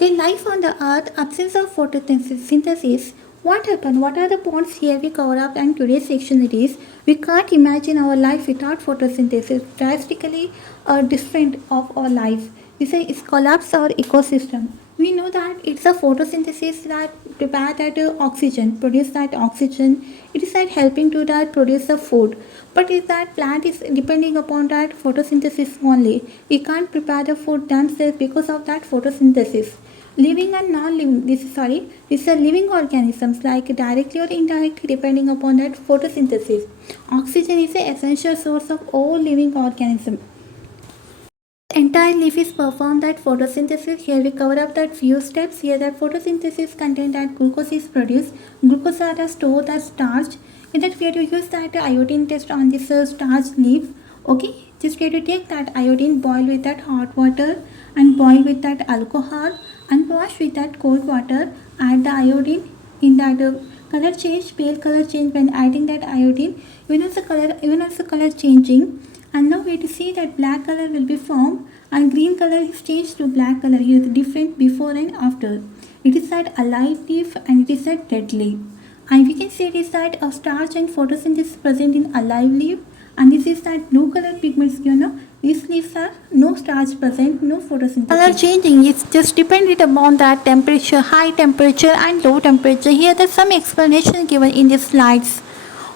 The life on the earth, absence of photosynthesis. What happened? What are the points here we cover up? And today's section it is we can't imagine our life without photosynthesis. Drastically different of our life. We say it's collapse our ecosystem. We know that it's a photosynthesis that prepare that oxygen, produce that oxygen. It is that helping to that produce the food. But if that plant is depending upon that photosynthesis only, we can't prepare the food themselves because of that photosynthesis. Living and non-living, this is a living organisms like directly or indirectly depending upon that photosynthesis. Oxygen is an essential source of all living organisms. Entire leaf is performed that photosynthesis. Here we cover up that few steps. Here that photosynthesis contain that glucose is produced. Glucose are stored as starch. In that we have to use that iodine test on this starch leaf. Okay, just we have to take that iodine, boil with that hot water and boil with that alcohol and wash with that cold water. Add the iodine in that color change, pale color change when adding that iodine. Even as the color changing. And now we have to see that black color will be formed and green color is changed to black color. Here is different before and after. It is that alive leaf and it is that dead leaf. And we can say it is that a starch and photosynthesis present in alive leaf, and this is that blue color pigments. These leaves are no starch present, no photosynthesis. Color changing is just dependent upon that temperature, high temperature and low temperature. Here there's some explanation given in these slides.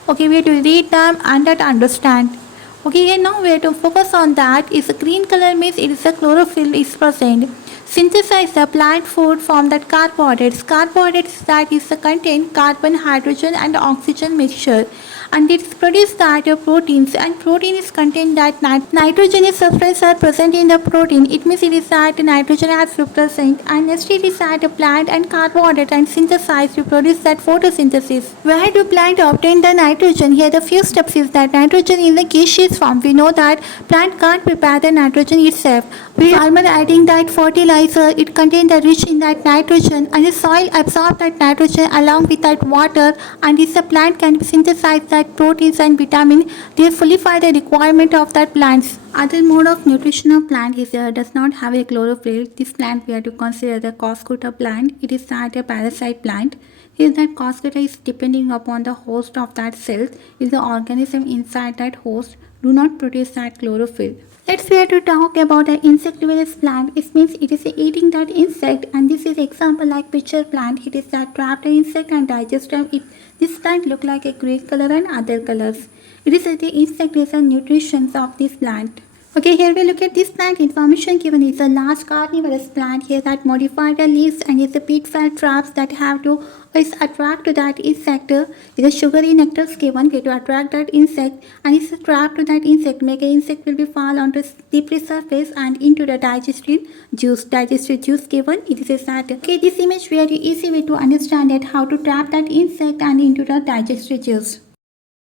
Okay, we have to read them and that understand. Okay, here now we have to focus on that. Is a green color means it is a chlorophyll is present. Synthesize the plant food from that carbohydrates. Carbohydrates that is the contain carbon, hydrogen and oxygen mixture. And it produces that proteins, and protein is contained that nitrogen is substance are present in the protein. It means it is that nitrogen as present, and next it is that plant and carbohydrate and synthesize to produce that photosynthesis. Where do plant obtain the nitrogen? Here the few steps is that nitrogen in the gaseous form. We know that plant can't prepare the nitrogen itself. We farmer adding that fertilizer, it contains the rich in that nitrogen, and the soil absorb that nitrogen along with that water, and this the plant can synthesize that proteins and vitamin. They fulfill the requirement of that plants. Other mode of nutrition of plant is does not have a chlorophyll. This plant we have to consider the coscuta plant. It is not a parasite plant. Here that coscuta is depending upon the host of that cell. Is the organism inside that host do not produce that chlorophyll. Let's we have to talk about the insectivorous plant. It means it is eating that insect, and this is example like pitcher plant. It is that trapped insect and digestive. This plant look like a green color and other colors. It is the insect is a nutrition of this plant. Okay, here we look at this plant. Information given is a large carnivorous plant here that modify the leaves and is the pitfall traps that have to is attract to that insect. Is a sugary nectar given to attract that insect, and it's a trap to that insect. Make an insect will be fall onto slippery surface and into the digestive juice. Digestive juice given. It is that. Okay, this image very easy way to understand it how to trap that insect and into the digestive juice.